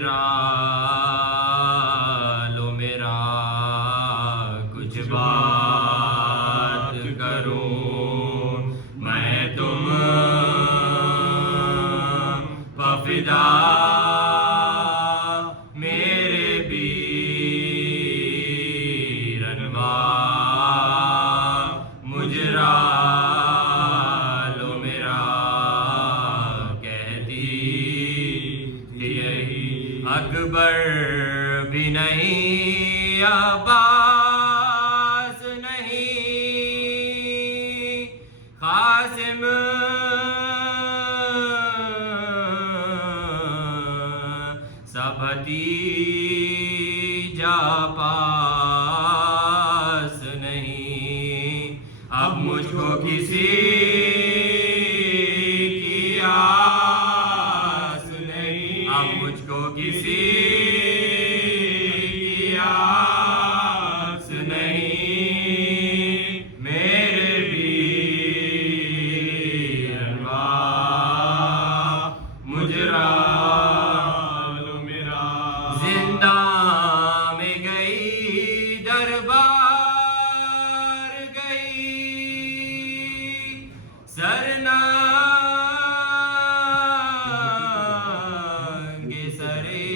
मुजरा लो मेरा कुछ बात करूं मैं तुम पफिदा मेरे बीरनवा मुजरा लो मेरा कहती यही अकबर भी नहीं अब्बास नहीं कासिम सब भतीजा पास नहीं अब मुझको किसी की आस नहीं अब मुझको किसी की आस नहीं मेरे बीरनवा मुजरा लो मेरा जिंदा में गई दरबार गई सरनांगे सरे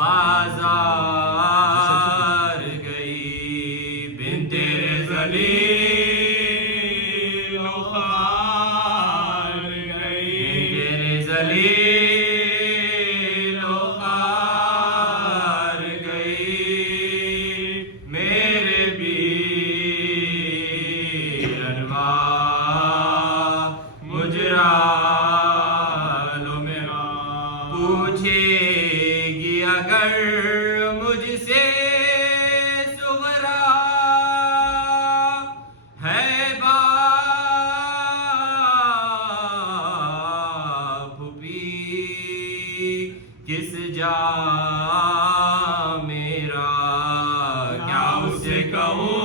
बाजार गई बिन तेरे ज़लील ख़ार गई तेरे ज़लील ख़ार गई मेरे बीरनवा मुजरा लो मेरा पूछेगी अगर मुझसे सुगरा है बाप भी किस जा मेरा क्या उसे कहूँ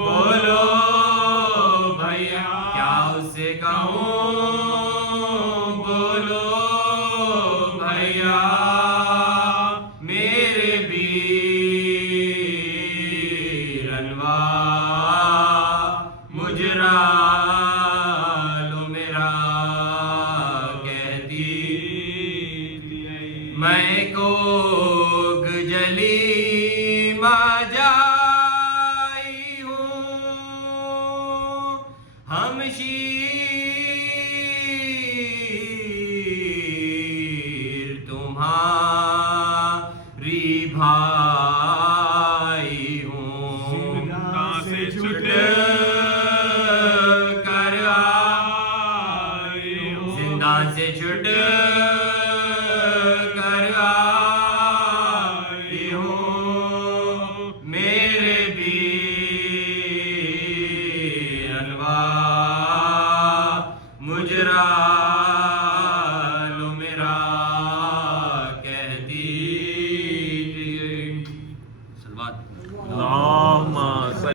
बोलो भैया क्या उसे कहूँ बोलो भैया मेरे बीरनवा मुजरा लो मेरा कहती मैं कोक जली माजाई हूँ हम शीर